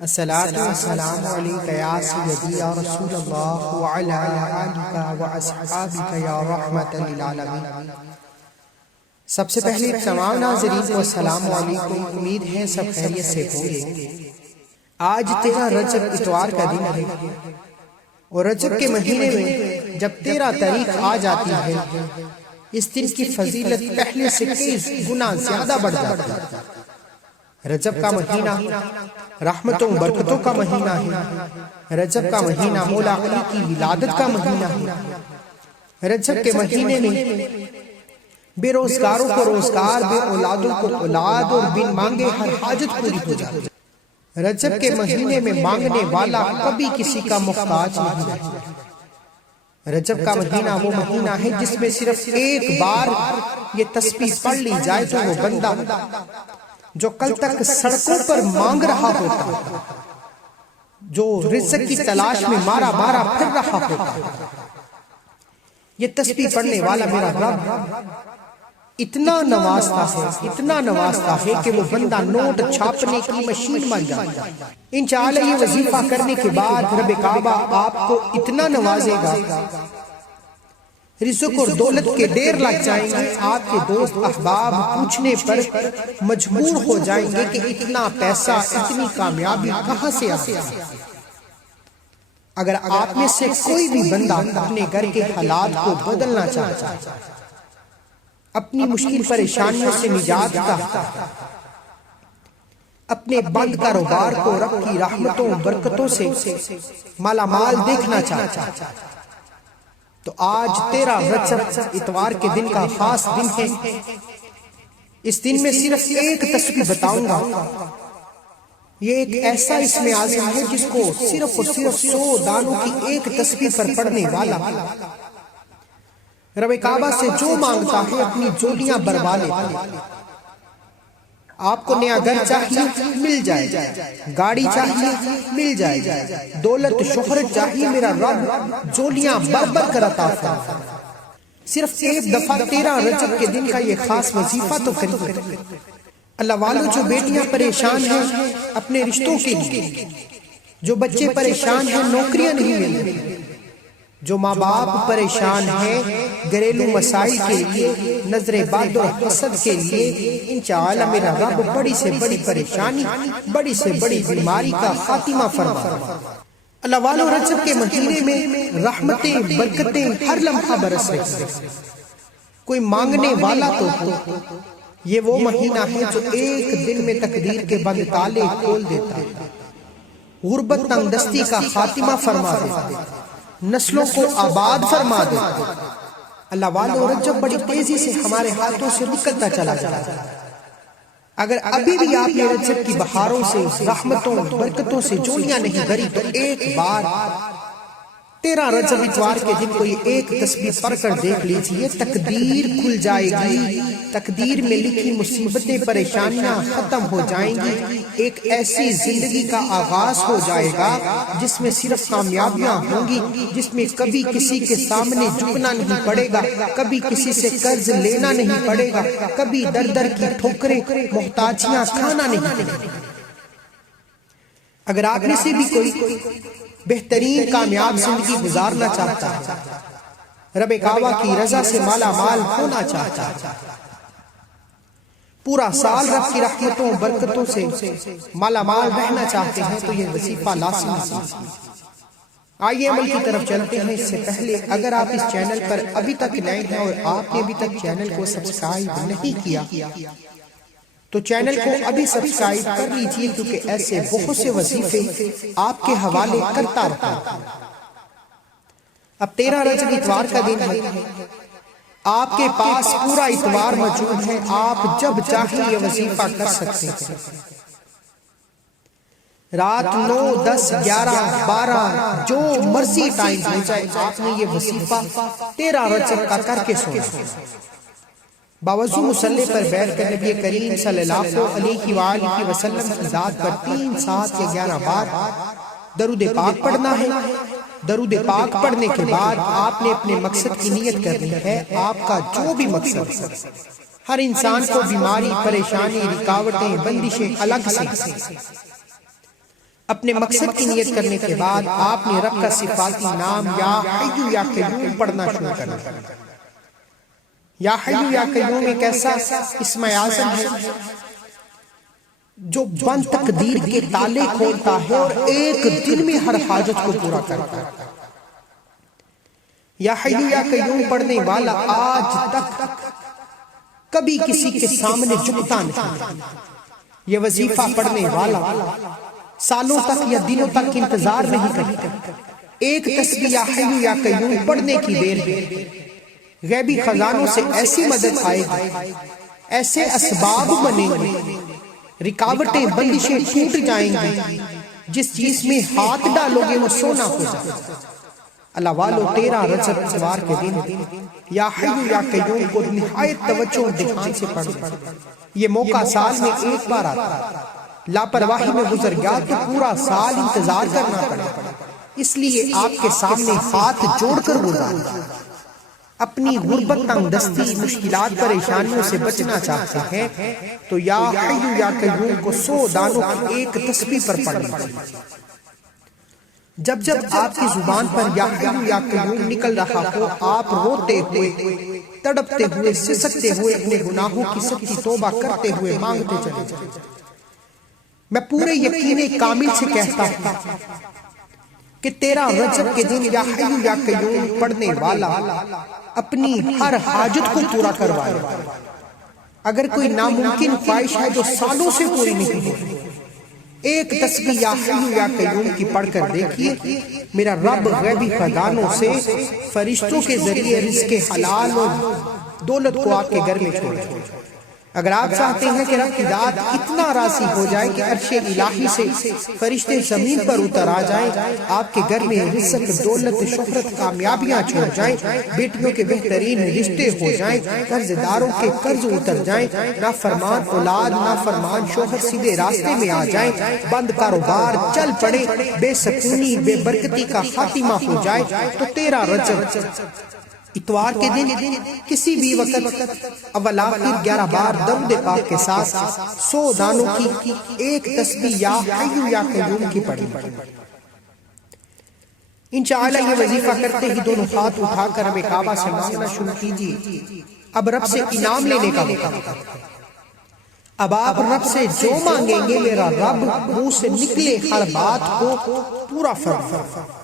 الصلاۃ والسلام علیک یا سیدی یا رسول اللہ وعلی آلک واصحابک یا رحمۃ للعالمین۔ سب سے پہلے تمام ناظرین کو السلام علیکم، امید ہے سب خیریت سے ہوں گے۔ آج 13 رجب اتوار کا دن ہے اور رجب کے مہینے میں جب 13 تاریخ آ جاتی ہے اس دن کی فضیلت پہلے سے کئی گنا زیادہ بڑھ جاتی ہے۔ رجب کا مہینہ رحمتوں برکتوں کا مہینہ ہے۔ رجب کا مہینہ مولا علی کی ولادت کا مہینہ ہے۔ رجب کے مہینے میں بے روزگاروں کو روزگار، بے اولادوں کو اولاد اور بن مانگے ہر حاجت پوری ہو جاتی ہے۔ رجب کے مہینے میں مانگنے والا کبھی کسی کا محتاج نہیں رہتا۔ رجب کا مہینہ وہ مہینہ ہے جس میں صرف ایک بار یہ تسبیح پڑھ لی جائے تو وہ بندہ جو کل تک سڑکوں پر مانگ رہا ہوتا، جو رزق کی تلاش میں مارا مارا پھر رہا ہوتا، یہ تسبیح پڑھنے والا میرا رب اتنا نوازتا ہے کہ وہ بندہ نوٹ چھاپنے کی مشین بن جاتا ہے۔ انشاءاللہ یہ وظیفہ کرنے کے بعد رب کعبہ آپ کو اتنا نوازے گا، رزق اور دولت کے ڈھیر لگ جائیں گے۔ آپ کے دوست احباب پوچھنے پر مجبور ہو جائیں گے کہ اتنا پیسہ، اتنی کامیابی کہاں سے آئی؟ اگر آپ میں سے کوئی بھی بندہ اپنے گھر کے حالات کو بدلنا چاہتا ہے، اپنی مشکل پریشانیوں سے نجات چاہتا ہے، اپنے بند کاروبار کو رب کی رحمتوں برکتوں سے مالا مال دیکھنا چاہتا ہے، تو آج 13 رجب اتوار کے دن کا خاص دن ہے۔ اس دن میں صرف ایک تسبیح بتاؤں گا۔ یہ ایک ایسا اسم اعظم ہے جس کو صرف اور صرف 100 دانوں کی ایک تسبیح پر پڑھنے والا رب کعبہ سے جو مانگتا ہے اپنی جولیاں بھروا لیتا ہے۔ آپ کو نیا گھر چاہیے مل جائے گا، گاڑی چاہیے مل جائے گا، دولت شہرت چاہیے میرا رب جولیاں بھر کر عطا فرمائے۔ صرف ایک دفعہ 13 رجب کے دن کا یہ خاص وظیفہ تو کریے۔ اللہ والوں جو بیٹیاں پریشان ہیں اپنے رشتوں کے لیے، جو بچے پریشان ہیں نوکریاں نہیں مل رہی، جو ماں باپ پریشان ہیں گھریلو مسائل کے لیے، نظر بد اور حسد کے لیے، انشاءاللہ میرا رب بڑی سے بڑی پریشانی، بڑی سے بڑی بیماری کا خاتمہ فرمائے۔ اللہ والو رجب کے مہینے میں رحمتیں برکتیں ہر لمحہ برس رہی ہیں۔ کوئی مانگنے والا تو یہ وہ مہینہ ہے جو ایک دن میں تقدیر کے بند تالے کھول دیتا ہے، غربت تنگ دستی کا خاتمہ فرما دیتا ہے، نسلوں کو آباد فرما دے۔ اللہ والو رجب بڑی تیزی سے ہمارے ہاتھوں سے نکلتا چلا جاتا ہے۔ اگر ابھی بھی آپ نے رجب کی بہاروں سے، رحمتوں برکتوں سے جولیاں نہیں بھری تو ایک بار 13 رجب اتوار کے دن کو یہ ایک تسبیح پڑھ کر دیکھ لیجئے، تقدیر کھل جائے گی، تقدیر میں لکھی مصیبتیں پریشانیاں ختم ہو جائیں گی، ایک ایسی زندگی کا آغاز ہو جائے گا جس میں صرف کامیابیاں ہوں گی، جس میں کبھی کسی کے سامنے جھکنا نہیں پڑے گا، کبھی کسی سے قرض لینا نہیں پڑے گا، کبھی در در کی ٹھوکریں محتاجیاں کھانا نہیں پڑے گا۔ اگر آپ میں سے بھی کوئی بہترین کامیاب زندگی گزارنا چاہتا ہے، رب کعبہ کی رضا سے مالا مال ہونا چاہتا ہے، پورا سال رب کی رحمتوں برکتوں سے مالا مال رہنا چاہتے ہیں تو یہ وظیفہ لازمی ہے۔ آئیے عمل کی طرف چلتے ہیں۔ اس سے پہلے اگر آپ اس چینل پر ابھی تک نئے ہیں اور آپ نے ابھی تک چینل کو سبسکرائب نہیں کیا تو چینل کو ابھی سبسکرائب کر لیجئے، کیونکہ ایسے بہت سے وظیفے آپ کے حوالے کرتا رہتا ہے۔ اب 13 رجب اتوار کا دن ہے، آپ کے پاس پورا اتوار موجود ہے، آپ جب چاہیں یہ وظیفہ کر سکتے ہیں۔ رات 9، 10، 11، 12 جو مرضی ٹائم ہو جائے آپ نے یہ وظیفہ 13 رجب کا کر کے سونا۔ باوضو مصلی پر بیٹھ کر نبی کریم صلی اللہ علیہ وآلہ وسلم کی ذات پر 3، 7 یا 11 بار درود پاک پڑھنا ہے۔ درود پاک پڑھنے کے بعد آپ نے اپنے مقصد کی نیت کرنی ہے۔ آپ کا جو بھی مقصد ہے، ہر انسان کو بیماری، پریشانی، رکاوٹیں، بندشیں الگ سے اپنے مقصد کی نیت کرنے کے بعد آپ نے رب کا صفاتی نام یا حی یا قیوم پڑھنا شروع کرنا۔ یا حی یا قیوم ایک ایسا اسم اعظم ہے جو بند تقدیر کے تالے کھولتا ہے اور ایک دن میں ہر حاجت کو پورا کرتا ہے۔ یا حی یا قیوم پڑھنے والا آج تک کبھی کسی کے سامنے جھکتا نہیں۔ یہ وظیفہ پڑھنے والا سالوں تک یا دنوں تک انتظار نہیں کرتا۔ ایک تسبیح یا حی یا قیوم پڑھنے کی دیر میں غیبی خزانوں سے ایسی مدد آئے گی، ایسے اسباب بنیں گے، رکاوٹیں بندشیں ٹوٹ جائیں گی، جس چیز میں ہاتھ ڈالو گے وہ سونا ہو جائے گا۔ اللہ والو 13 رجب اتوار کے دن یا حی یا قیوم کو نہایت توجہ اور دھیان سے پڑھیں۔ یہ موقع سال میں ایک بار آتا ہے، لاپرواہی میں گزر گیا تو پورا سال انتظار کرنا پڑے۔ اس لیے آپ کے سامنے ہاتھ جوڑ کر گزاریں۔ اپنی غربت، تنگ دستی، مشکلات، پریشانیوں سے بچنا چاہتے ہیں تو یا حی یا قیوم کو 100 دانوں کی ایک تسبیح پر پڑھیں۔ جب جب آپ کی زبان پر یا حی یا قیوم نکل رہا ہو، آپ روتے ہوئے، تڑپتے ہوئے، سسکتے ہوئے، اپنے گناہوں کی سچی توبہ کرتے ہوئے مانگتے چلے جائیں۔ میں پورے یقین کامل سے کہتا ہوں کہ 13 رجب کے دن یا حی یا قیوم پڑھنے والا اپنی ہر حاجت کو پورا کروائے۔ اگر کوئی ناممکن خواہش ہے جو سالوں سے پوری نہیں ہوئی، ایک تسبیح یا حی یا قیوم کی پڑھ کر دیکھیے، میرا رب غیبی خزانوں سے فرشتوں کے ذریعے رزق حلال اور دولت کو آپ کے گھر میں چھوڑے۔ اگر آپ چاہتے ہیں کہ رب کی ذات اتنا راضی ہو جائے کہ عرش الہی سے فرشتے زمین پر اتر آ جائیں، آپ کے گھر میں رزق، دولت، شہرت، کامیابیاں چھوڑ جائیں، بیٹیوں کے بہترین رشتے ہو جائیں، قرض داروں کے قرض اتر جائیں، نافرمان اولاد، نافرمان شوہر سیدھے راستے میں آ جائیں، بند کاروبار چل پڑے، بے سکونی، بے برکتی کا خاتمہ ہو جائے، تو 13 رجب اتوار کے دن کسی بھی وقت اول آخر 11 بار درود پاک کے ساتھ 100 دانوں کی ایک تسبیح یا حی یا قیوم کی پڑھی۔ انشاءاللہ یہ وظیفہ کرتے ہی دونوں ہاتھ اٹھا کر رب کعبہ سے مانگنا شروع کیجیے۔ اب رب سے انعام لینے کا موقع۔ اب آپ رب سے جو مانگیں گے میرا رب منہ سے نکلے ہر بات کو پورا فرمائے۔